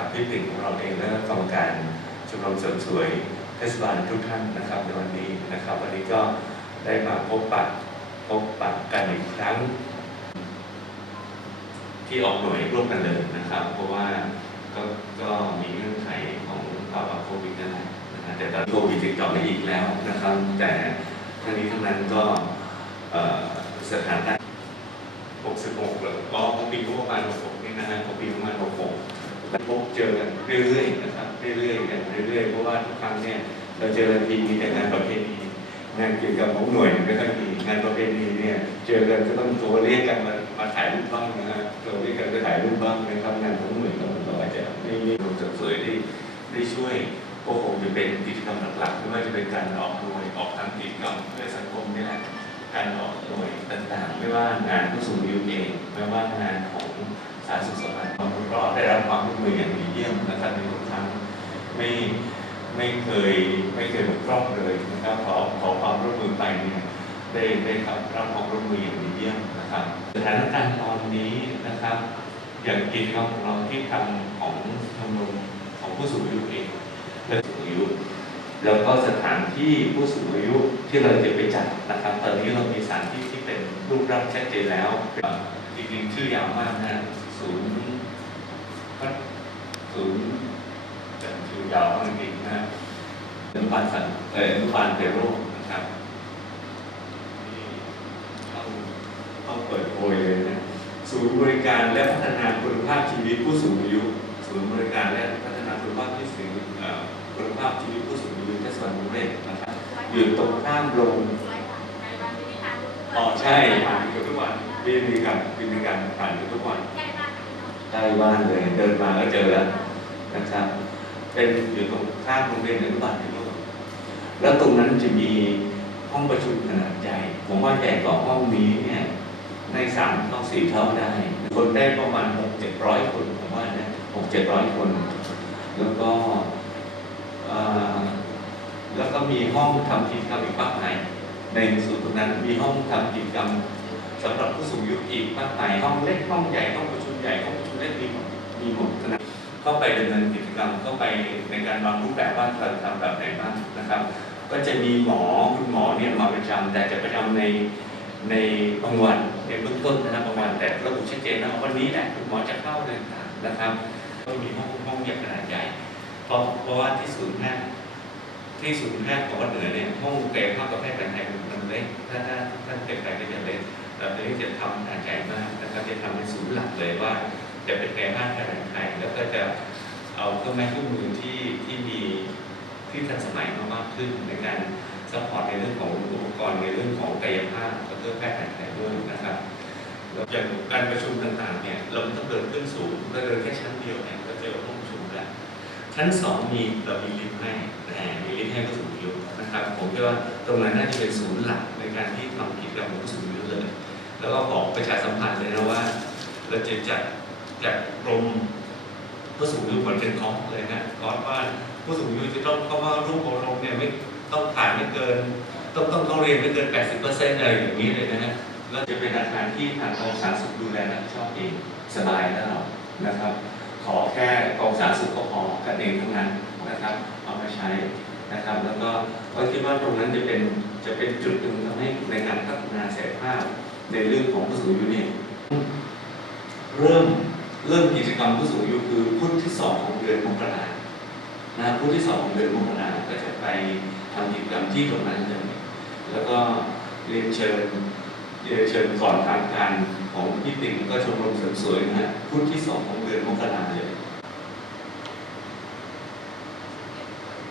กับพี่ปิ่นของเราเองและกรรมการชมรมเสริมสวยเทศบาลทุกท่านนะครับในวันนี้นะครับ วันนี้ก็ได้มาพบปะพบปะกันอีกครั้ง ที่ออกหน่วยร่วมกันเลยนะครับ เพราะว่าก็ก็มีเงื่อนไขของภาวะโควิดนั่นแหละนะฮะแต่ตอนโควิดติดต่อไม่อีกแล้วนะครับ แต่ทั้งนี้ทั้งนั้นก็สถานการณ์66แล้วก็ พบเจอกันเรื่อยๆนะครับเรื่อยๆกันเรื่อยๆเพราะว่าทุกครั้งเนี่ยเราเจอกันทีมีแต่งานประเพณีงานเกี่ยวกับของหน่วยไม่ค่อยมีงานประเพณีเนี่ยเจอกันก็ต้องโทรเรียกกันมามาถ่ายรูปบ้างนะฮะโทรเรียกกันก็ถ่ายรูปบ้างนะครับงานของหน่วยก็เราอาจจะไม่ไม่ลงจากสวยได้ได้ช่วยก็คงจะเป็นกิจกรรมหลักๆไม่ว่าจะเป็นการออกหน่วยออกทำกิจกรรมเพื่อสังคมนี่แหละการออกหน่วยต่างๆ ไม่ว่างานผู้สูงอายุเองไม่ว่างานของาธารสุขสำนักความรู้รอดได้รับความร่วมมืออย่างดีเยี่ยมนะครับในทุกครั้งไม่ไม่เคยไม่เคยบกพร่องเลยนะครับขอขอความร่วมมือไปเนี่ยได้ได้รับรับความร่วมมืออย่างดีเยี่ยมนะครับสถานการณ์ตอนนี้นะครับ อย่างกิจกรรมของเราที่ทำของชมรมของผู้สูงอายุเองและผู้สูงอายุแล้วก็สถานที่ผู้สูงอายุที่เราจะไปจัดนะครับ ตอนนี้เรามีสถานที่ที่เป็นรูปร่างชัดเจนแล้วจริงๆชื่อยาวมากนะ ศูนย์พัฒศูนย์จำชื่อยาวมากจริงๆนะอนุบาลสันเอ่ออนุบาลเปโรนะครับนี่ต้องต้องเปิดโพยเลยนะศูนย์บริการและพัฒนาคุณภาพชีวิตผู้สูงอายุศูนย์บริการและพัฒนาคุณภาพที่สูงเอ่อคุณภาพชีวิตผู้สูงอายุเทศบาลกรุงเทพนะครับอยู่ตรงข้ามโรงอ๋อใช่ผ่านอยู่ทุกวันมีมีการมีการผ่านอยู่ทุกวัน ใกล้บ้านเลยเดินมาก็เจอแล้วนะครับ เป็นอยู่ตรงข้ามโรงเรียนอนุบาลที่นู่นแล้วตรงนั้นจะมีห้องประชุมขนาดใหญ่ผมว่าใหญ่กว่าห้องนี้เนี่ยในสามเท่าสี่เท่าได้ คนได้ประมาณหกเจ็ดร้อยคนผมว่านะหกเจ็ดร้อยคน แล้วก็แล้วก็มีห้องทำกิจกรรมอีกมากมายในส่วนตรงนั้นมีห้องทำกิจกรรมสำหรับผู้สูงอายุอีกมากมายห้องเล็กห้องใหญ่ห้อง ดำเนินกิจกรรมเข้าไปในการวางรูปแบบว่าเราทำแบบไหนบ้างนะครับ ก็จะมีหมอคุณหมอเนี่ยมาประจำแต่จะประจำในในบางวันในเบื้องต้นนะครับบางวันแต่ระบุชัดเจนนะวันนี้แหละคุณหมอจะเข้าเลยนะครับก็มีห้องห้องใหญ่ขนาดใหญ่เพราะเพราะว่าที่ศูนย์แพทย์ที่ศูนย์แพทย์ของวัดเหนือเนี่ยห้องกายภาพกับแพทย์แผนไทยมันเล็กถ้าถ้าท่านเก็บไปก็จะเล็กแต่ตอนนี้จะทำขนาดใหญ่มากนะครับจะทำเป็นศูนย์หลักเลยว่า จะเป็นกายภาพแพทย์แผนไทยแล้วก็จะ เอาเครื่องไม้เครื่องมือที่ที่มีที่ทันสมัยมามากขึ้นในการซัพพอร์ตในเรื่องของอุปกรณ์ในเรื่องของกายภาพแล้วก็แพทย์แผนไทยด้วยนะครับอย่างการประชุมต่างๆเนี่ยเราต้องเดินขึ้นสูงเราเดินแค่ชั้นเดียวเนี่ยก็เจอห้องประชุมแล้วชั้นสองมีเรามีลิฟต์ให้แต่มีลิฟต์ให้ผู้สูงอายุนะครับผมคิดว่าตรงนั้นน่าจะเป็นศูนย์หลักในการที่ทำกิจกรรมของผู้สูงอายุเลย แล้วก็ขอประชาสัมพันธ์เลยนะว่า เราจะจัดจัดกรม ผู้สูงอายุเหมือนเป็นคอร์สเลยนะคอร์สว่าผู้สูงอายุจะต้องเข้ามาร่วมอบรมเนี่ยไม่ต้องผ่านไม่เกิน ต้องต้องต้องเรียนไม่เกิน 80%อะไรอย่างนี้เลยนะฮะแล้วจะเป็นอาคารที่ทางกองสาธารณสุขดูแลรับผิดชอบเองสบายแล้วนะครับ ขอแค่กองสาธารณสุขก็พอกันเองทั้งนั้นนะครับเอามาใช้นะครับ แล้วก็ก็คิดว่าตรงนั้นจะเป็นจะเป็นจุดหนึ่งทำให้ในการพัฒนาศักยภาพในเรื่องของผู้สูงอายุเนี่ยเริ่ม เริ่มกิจกรรมผู้สูงอายุคือพุธที่สองของเดือนมกรานะครับพุธที่สองของเดือนมกราก็จะไปทำกิจกรรมที่ตรงนั้นเลยแล้วก็เรียนเชิญเรียนเชิญก่อนทางการของพี่ติ๋งก็ชมรมเสริมสวยนะฮะพุธที่สองของเดือนมกราเลย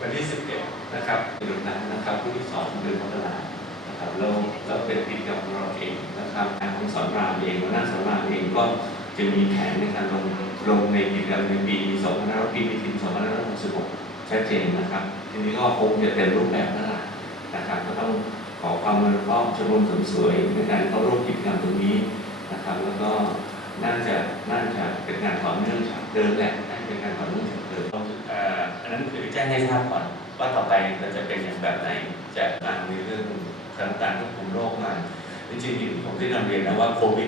วันที่สิบเอ็ดนะครับเดือนนั้นนะครับพุธที่สองของเดือนมกรานะครับแล้วแล้วเป็นกิจกรรมของเราเองนะครับทางของสอนรามเองวันนั้นสอนรามเองก็ จะมีแผนในการลงลงในกิจกรรมในปี2500ปีปี2566ชัดเจนนะครับ ทีนี้ก็คงจะเป็นรูปแบบนั่นแหละนะครับ ก็ต้องขอความอนุเคราะห์ชมรมสมสวยในการเข้าร่วมกิจกรรมตรงนี้นะครับ แล้วก็น่าจะน่าจะเป็นงานต่อเนื่องจากเดิมแหละน่าจะเป็นงานต่อเนื่องจากเดิมเอ่ออันนั้นคือแจ้งให้ทราบก่อนว่าต่อไปเราจะเป็นอย่างแบบไหนจะอ่านในเรื่องสถานการณ์ควบคุมโรคมาจริงๆผมได้นำเรียนนะว่าโควิด